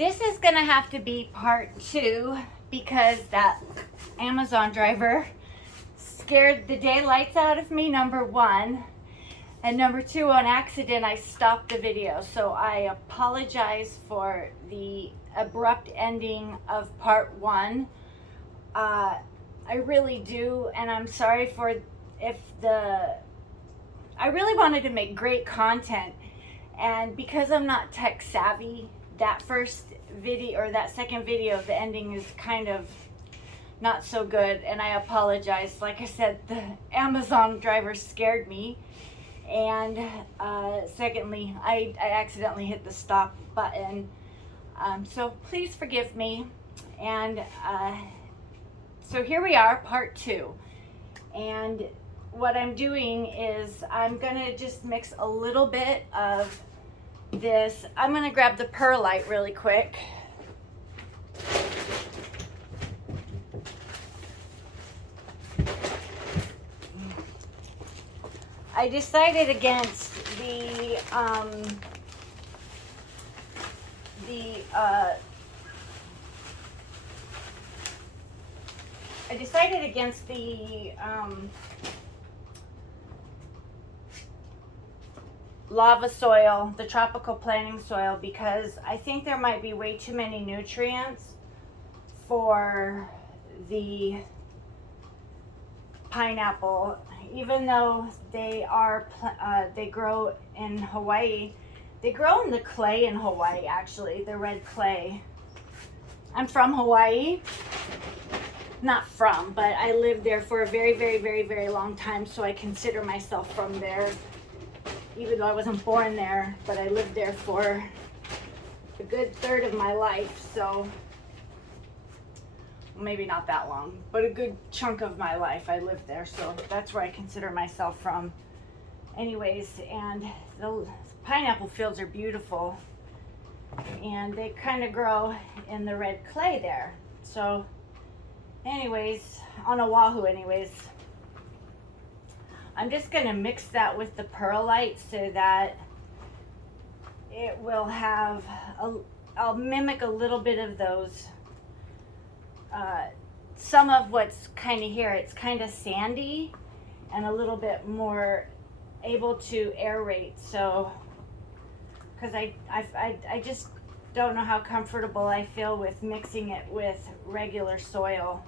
This is gonna have to be part 2 because that Amazon driver scared the daylights out of me, number 1. And number 2, on accident, I stopped the video. So I apologize for the abrupt ending of part 1. I really do, and I'm sorry for I really wanted to make great content, and because I'm not tech savvy, that first video or that second video, the ending is kind of not so good, and I apologize. Like I said, the Amazon driver scared me, and secondly, I accidentally hit the stop button, so please forgive me. And so here we are, part 2, and what I'm doing is I'm gonna just mix a little bit of this. I'm gonna grab the perlite really quick. I decided against the lava soil, the tropical planting soil, because I think there might be way too many nutrients for the pineapple. Even though they grow in Hawaii, they grow in the clay in Hawaii, actually, the red clay. I'm from Hawaii. Not from, but I lived there for a very, very, very, very long time, so I consider myself from there. Even though I wasn't born there, but I lived there for a good third of my life, so maybe not that long, but a good chunk of my life I lived there, so that's where I consider myself from. Anyways, and the pineapple fields are beautiful, and they kind of grow in the red clay there. So anyways, on Oahu anyways, I'm just going to mix that with the perlite so that it will have, I'll mimic a little bit of those, some of what's kind of here. It's kind of sandy and a little bit more able to aerate. So, because I just don't know how comfortable I feel with mixing it with regular soil.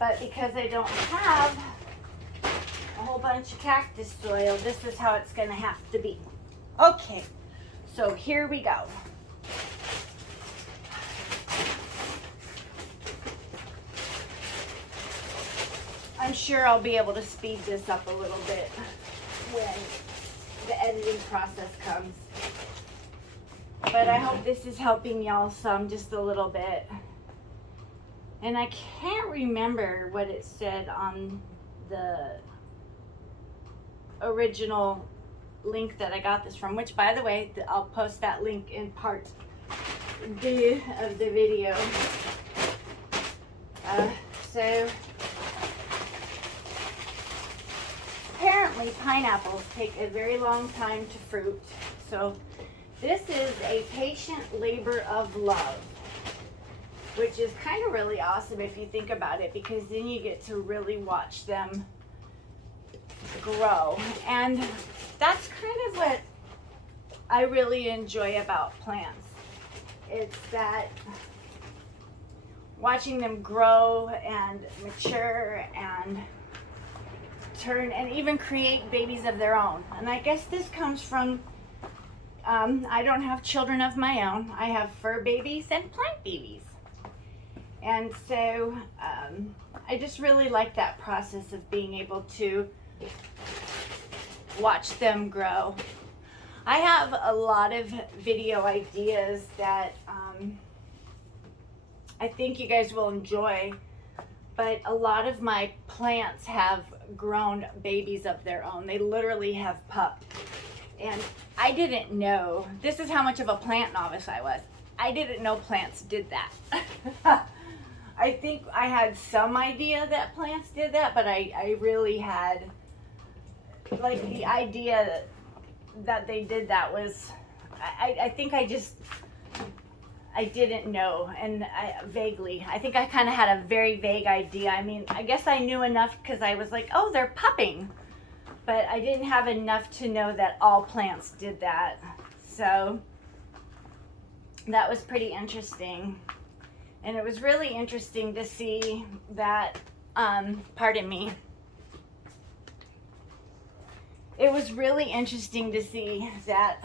But because I don't have a whole bunch of cactus soil, this is how it's gonna have to be. Okay, so here we go. I'm sure I'll be able to speed this up a little bit when the editing process comes. But I hope this is helping y'all some, just a little bit. And I can't remember what it said on the original link that I got this from, which, by the way, I'll post that link in part B of the video. So apparently pineapples take a very long time to fruit, so this is a patient labor of love, which is kind of really awesome if you think about it, because then you get to really watch them grow. And that's kind of what I really enjoy about plants. It's that watching them grow and mature and turn and even create babies of their own. And I guess this comes from, I don't have children of my own. I have fur babies and plant babies. And so I just really like that process of being able to watch them grow. I have a lot of video ideas that I think you guys will enjoy, but a lot of my plants have grown babies of their own. They literally have pups. And I didn't know, this is how much of a plant novice I was. I didn't know plants did that. I think I had some idea that plants did that, but I really had, like, the idea that they did that was, I think I I didn't know, and I think I kind of had a very vague idea. I mean, I guess I knew enough because I was like, oh, they're pupping. But I didn't have enough to know that all plants did that. So that was pretty interesting. And it was really interesting to see that, pardon me. It was really interesting to see that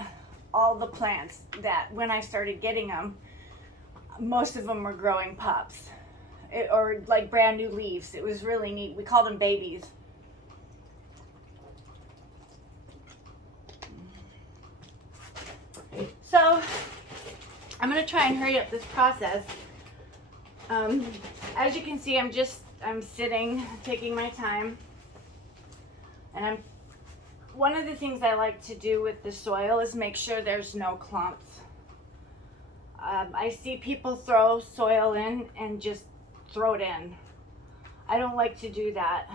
all the plants that when I started getting them, most of them were growing pups. Or like brand new leaves. It was really neat. We called them babies. So I'm going to try and hurry up this process. As you can see, I'm sitting, taking my time. And one of the things I like to do with the soil is make sure there's no clumps. I see people throw soil in and just throw it in. I don't like to do that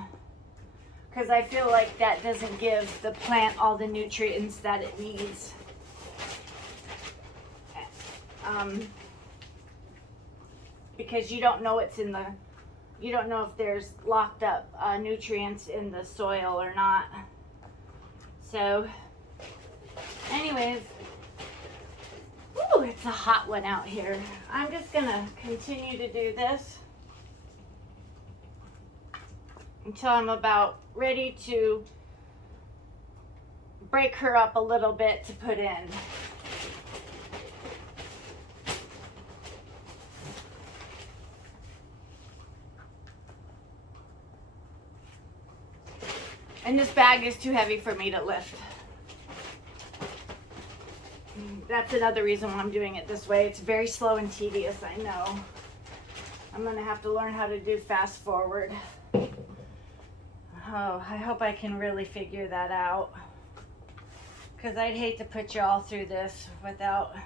because I feel like that doesn't give the plant all the nutrients that it needs. Because you don't know you don't know if there's locked up nutrients in the soil or not. So, anyways, ooh, it's a hot one out here. I'm just gonna continue to do this until I'm about ready to break her up a little bit to put in. And this bag is too heavy for me to lift. That's another reason why I'm doing it this way. It's very slow and tedious, I know. I'm gonna have to learn how to do fast forward. Oh, I hope I can really figure that out. Because I'd hate to put you all through this without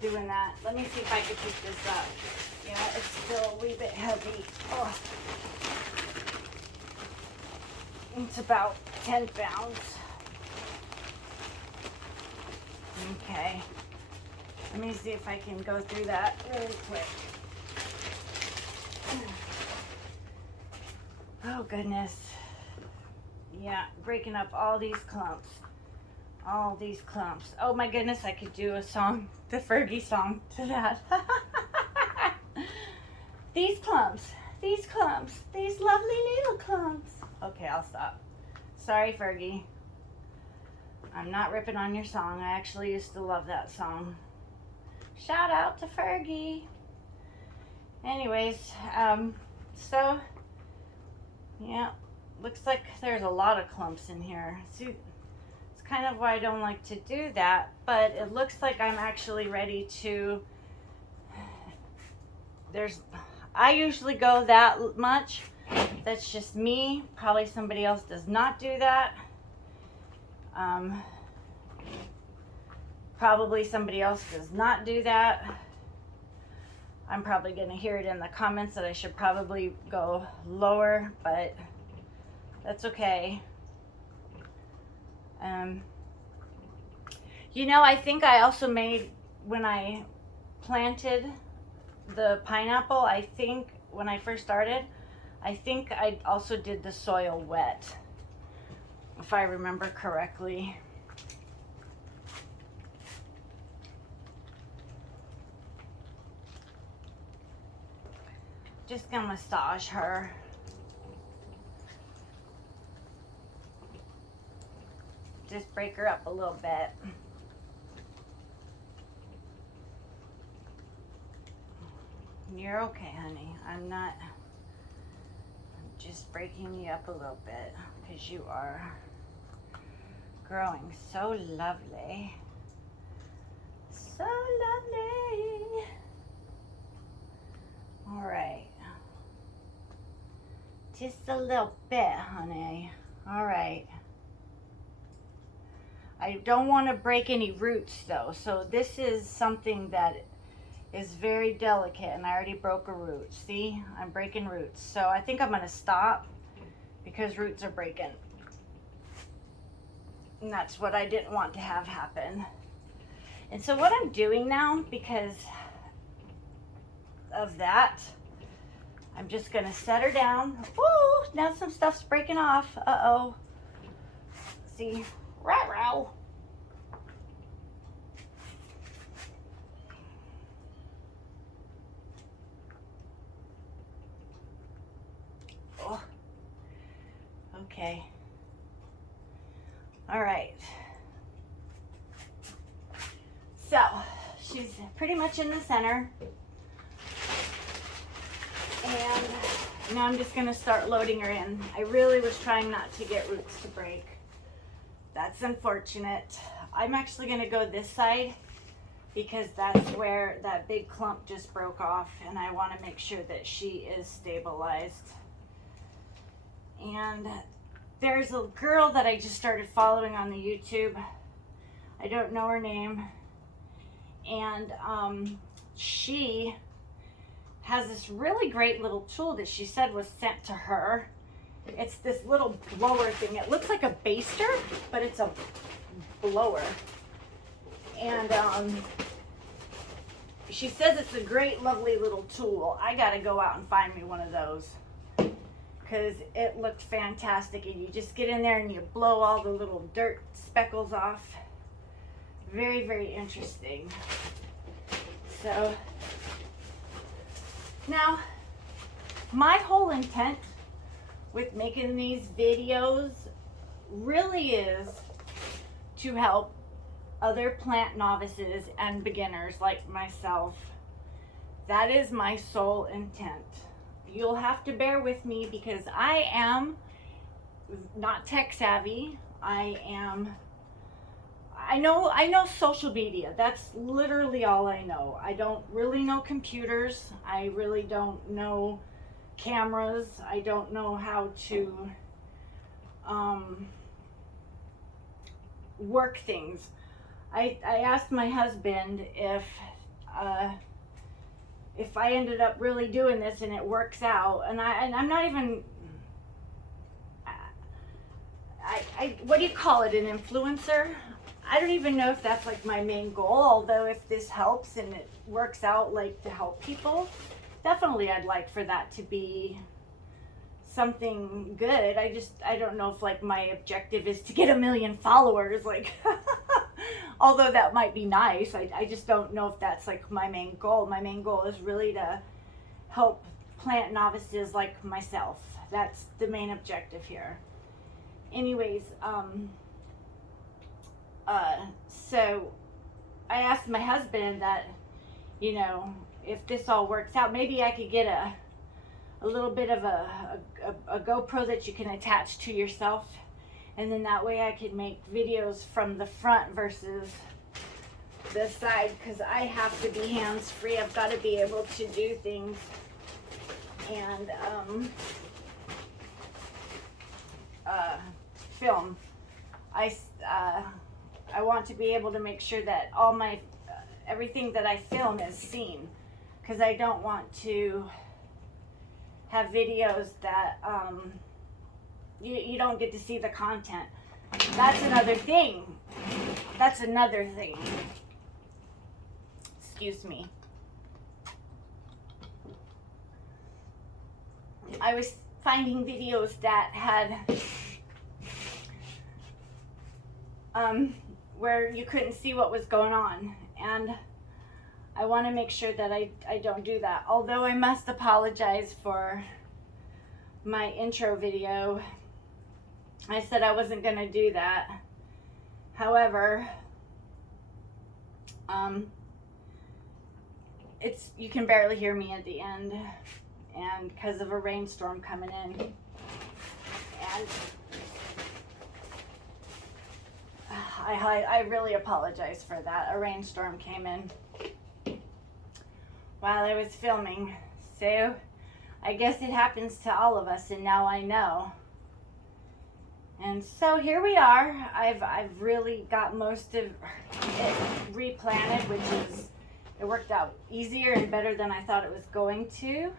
doing that. Let me see if I can pick this up. Yeah, it's still a wee bit heavy. Oh. It's about 10 pounds. Okay. Let me see if I can go through that really quick. Oh, goodness. Yeah, breaking up all these clumps. All these clumps. Oh, my goodness, I could do a song, the Fergie song to that. These clumps, these lovely little clumps. Okay, I'll stop. Sorry, Fergie. I'm not ripping on your song. I actually used to love that song. Shout out to Fergie. Anyways, so, yeah, looks like there's a lot of clumps in here. See, it's kind of why I don't like to do that, but it looks like I'm actually ready to, I usually go that much. That's just me. Probably somebody else does not do that. Probably somebody else does not do that. I'm probably going to hear it in the comments that I should probably go lower, but that's okay. You know, I think I also made, when I planted the pineapple, I think when I first started, I think I also did the soil wet, if I remember correctly. Just gonna massage her. Just break her up a little bit. You're okay, honey. I'm just breaking you up a little bit because you are growing so lovely. So lovely. All right. Just a little bit, honey. All right. I don't want to break any roots though. So this is something that is very delicate, and I already broke a root. See, I'm breaking roots. So I think I'm going to stop because roots are breaking. And that's what I didn't want to have happen. And so what I'm doing now, because of that, I'm just gonna set her down. Ooh, now some stuff's breaking off. Uh-oh. See, row. Oh, okay. All right. So, she's pretty much in the center. And now I'm just gonna start loading her in. I really was trying not to get roots to break. That's unfortunate. I'm actually gonna go this side because that's where that big clump just broke off, and I wanna make sure that she is stabilized. And there's a girl that I just started following on the YouTube. I don't know her name. And she has this really great little tool that she said was sent to her. It's this little blower thing. It looks like a baster, but it's a blower. And she says it's a great, lovely little tool. I gotta go out and find me one of those because it looked fantastic. And you just get in there and you blow all the little dirt speckles off. Very, very interesting. So now, my whole intent with making these videos really is to help other plant novices and beginners like myself. That is my sole intent. You'll have to bear with me because I am not tech savvy. I know social media. That's literally all I know. I don't really know computers. I really don't know cameras. I don't know how to work things. I asked my husband if I ended up really doing this and it works out, and I'm not even what do you call it, an influencer? I don't even know if that's like my main goal, although if this helps and it works out like to help people, definitely I'd like for that to be something good. I don't know if like my objective is to get 1 million followers, like although that might be nice. I just don't know if that's like my main goal. My main goal is really to help plant novices like myself. That's the main objective here. Anyways, so I asked my husband that, you know, if this all works out, maybe I could get a little bit of a GoPro that you can attach to yourself, and then that way I could make videos from the front versus the side, because I have to be hands-free. I've got to be able to do things, and film. I want to be able to make sure that all my everything that I film is seen, because I don't want to have videos that you don't get to see the content. That's another thing. Excuse me. I was finding videos that had where you couldn't see what was going on, and I want to make sure that I don't do that. Although I must apologize for my intro video. I said I wasn't going to do that. However, you can barely hear me at the end, and because of a rainstorm coming in, and I really apologize for that. A rainstorm came in while I was filming, so I guess it happens to all of us, and now I know. And so here we are. I've really got most of it replanted, which is, it worked out easier and better than I thought it was going to.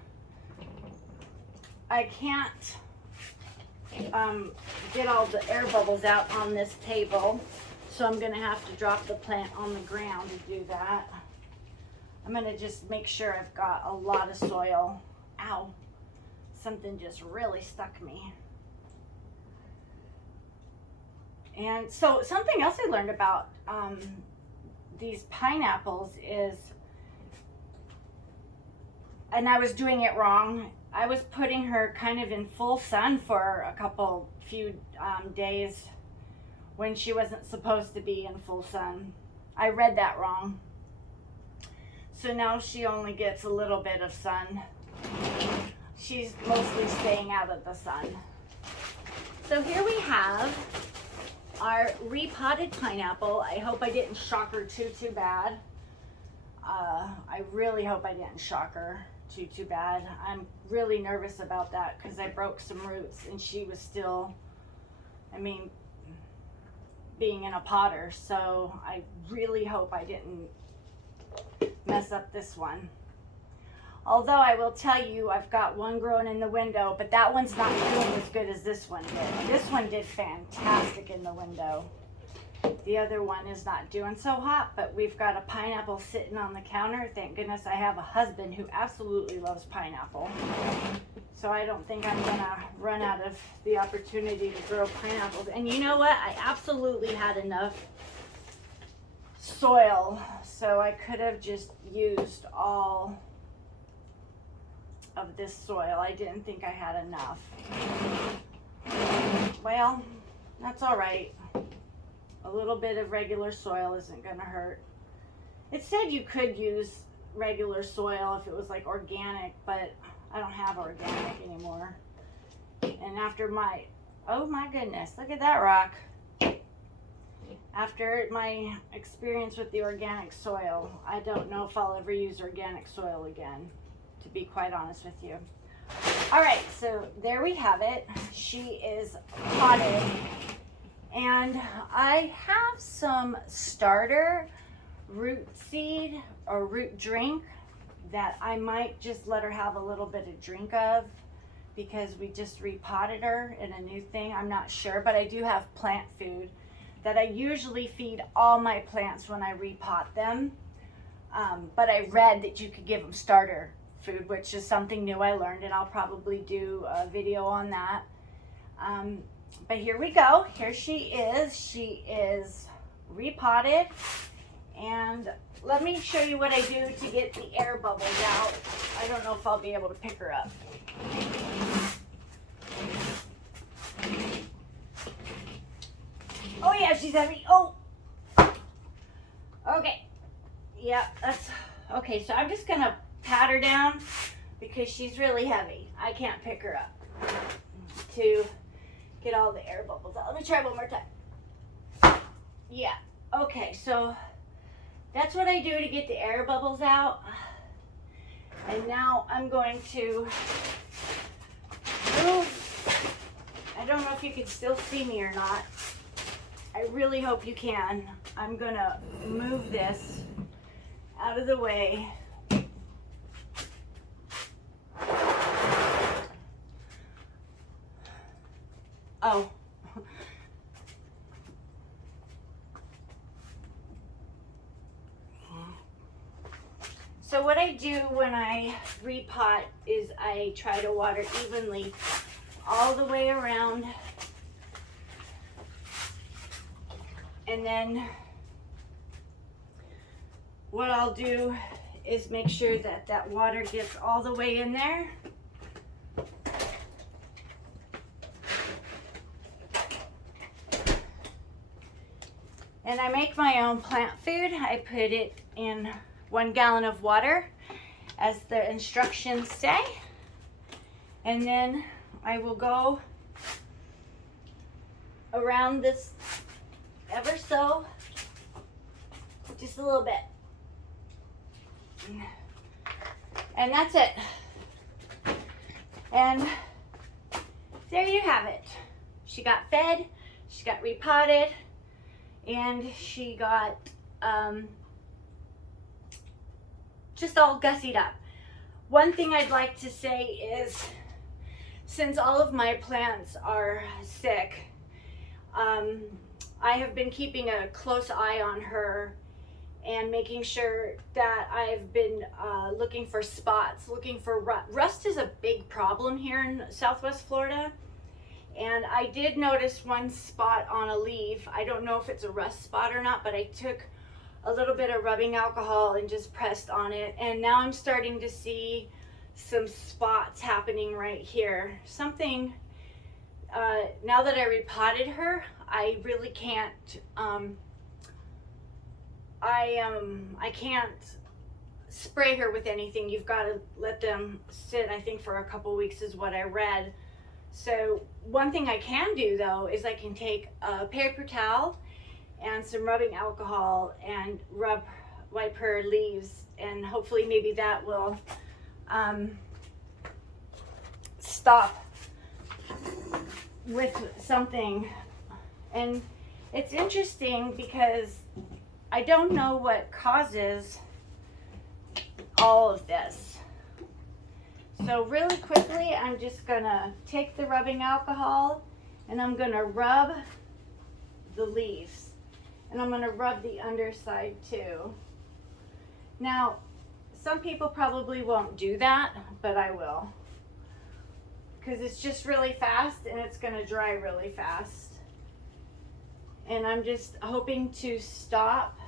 I can't get all the air bubbles out on this table, So I'm gonna have to drop the plant on the ground to do that. I'm gonna just make sure I've got a lot of soil. Ow, something just really stuck me. And so something else I learned about these pineapples is, and I was doing it wrong, I was putting her kind of in full sun for a few days when she wasn't supposed to be in full sun. I read that wrong. So now she only gets a little bit of sun. She's mostly staying out of the sun. So here we have our repotted pineapple. I hope I didn't shock her too bad. I really hope I didn't shock her too bad. I'm really nervous about that because I broke some roots and she was still, I mean, being in a potter. So I really hope I didn't mess up this one. Although I will tell you, I've got one growing in the window, but that one's not doing as good as this one did. This one did fantastic in the window. The other one is not doing so hot, but we've got a pineapple sitting on the counter. Thank goodness I have a husband who absolutely loves pineapple. So I don't think I'm gonna run out of the opportunity to grow pineapples. And you know what? I absolutely had enough soil, so I could have just used all of this soil. I didn't think I had enough. Well, that's all right. A little bit of regular soil isn't gonna hurt. It said you could use regular soil if it was like organic, but I don't have organic anymore. And after my, oh my goodness, look at that rock. After my experience with the organic soil, I don't know if I'll ever use organic soil again, to be quite honest with you. All right, so there we have it. She is potted. And I have some starter root seed or root drink that I might just let her have a little bit of drink of because we just repotted her in a new thing. I'm not sure, but I do have plant food that I usually feed all my plants when I repot them. But I read that you could give them starter food, which is something new I learned, and I'll probably do a video on that. But here we go. Here she is. She is repotted. And let me show you what I do to get the air bubbles out. I don't know if I'll be able to pick her up. Oh yeah, she's heavy. Oh. Okay. Yeah, that's okay. So I'm just gonna pat her down because she's really heavy. I can't pick her up to get all the air bubbles out. Let me try one more time. Yeah. Okay, so that's what I do to get the air bubbles out. And now I'm going to move. I don't know if you can still see me or not. I really hope you can. I'm gonna move this out of the way. Oh. So what I do when I repot is I try to water evenly all the way around. And then what I'll do is make sure that that water gets all the way in there. And I make my own plant food. I put it in 1 gallon of water, as the instructions say. And then I will go around this ever so, just a little bit. And that's it. And there you have it. She got fed, she got repotted, and she got just all gussied up. One thing I'd like to say is, since all of my plants are sick, I have been keeping a close eye on her and making sure that I've been looking for spots, looking for rust. Rust is a big problem here in Southwest Florida. And I did notice one spot on a leaf. I don't know if it's a rust spot or not, but I took a little bit of rubbing alcohol and just pressed on it. And now I'm starting to see some spots happening right here. Something, now that I repotted her, I really can't, I can't spray her with anything. You've got to let them sit, I think, for a couple weeks is what I read. So one thing I can do though is I can take a paper towel and some rubbing alcohol and wipe her leaves, and hopefully maybe that will stop with something. And it's interesting because I don't know what causes all of this. So really quickly, I'm just gonna take the rubbing alcohol and I'm gonna rub the leaves, and I'm gonna rub the underside too. Now, some people probably won't do that, but I will, because it's just really fast and it's gonna dry really fast. And I'm just hoping to stop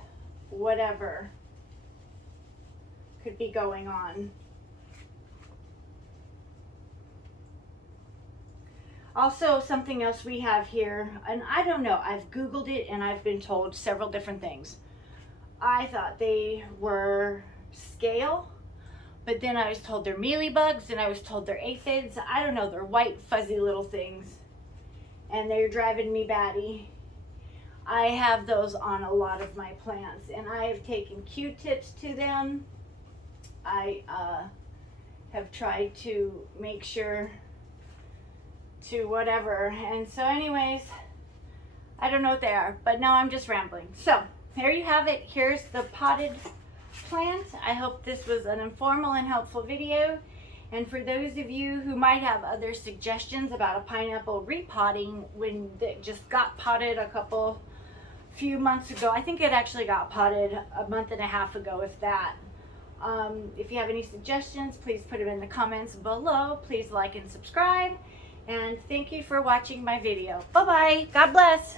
whatever could be going on. Also, something else we have here, and I don't know, I've Googled it and I've been told several different things. I thought they were scale, but then I was told they're mealybugs, and I was told they're aphids. I don't know, they're white fuzzy little things, and they're driving me batty. I have those on a lot of my plants, and I have taken Q-tips to them. I have tried to make sure to whatever, and so anyways, I don't know what they are, but now I'm just rambling. So there you have it. Here's the potted plant. I hope this was an informal and helpful video, and for those of you who might have other suggestions about a pineapple repotting when it just got potted few months ago. I think it actually got potted a month and a half ago, if that. If you have any suggestions, please put them in the comments below. Please like and subscribe, and thank you for watching my video. Bye bye. God bless.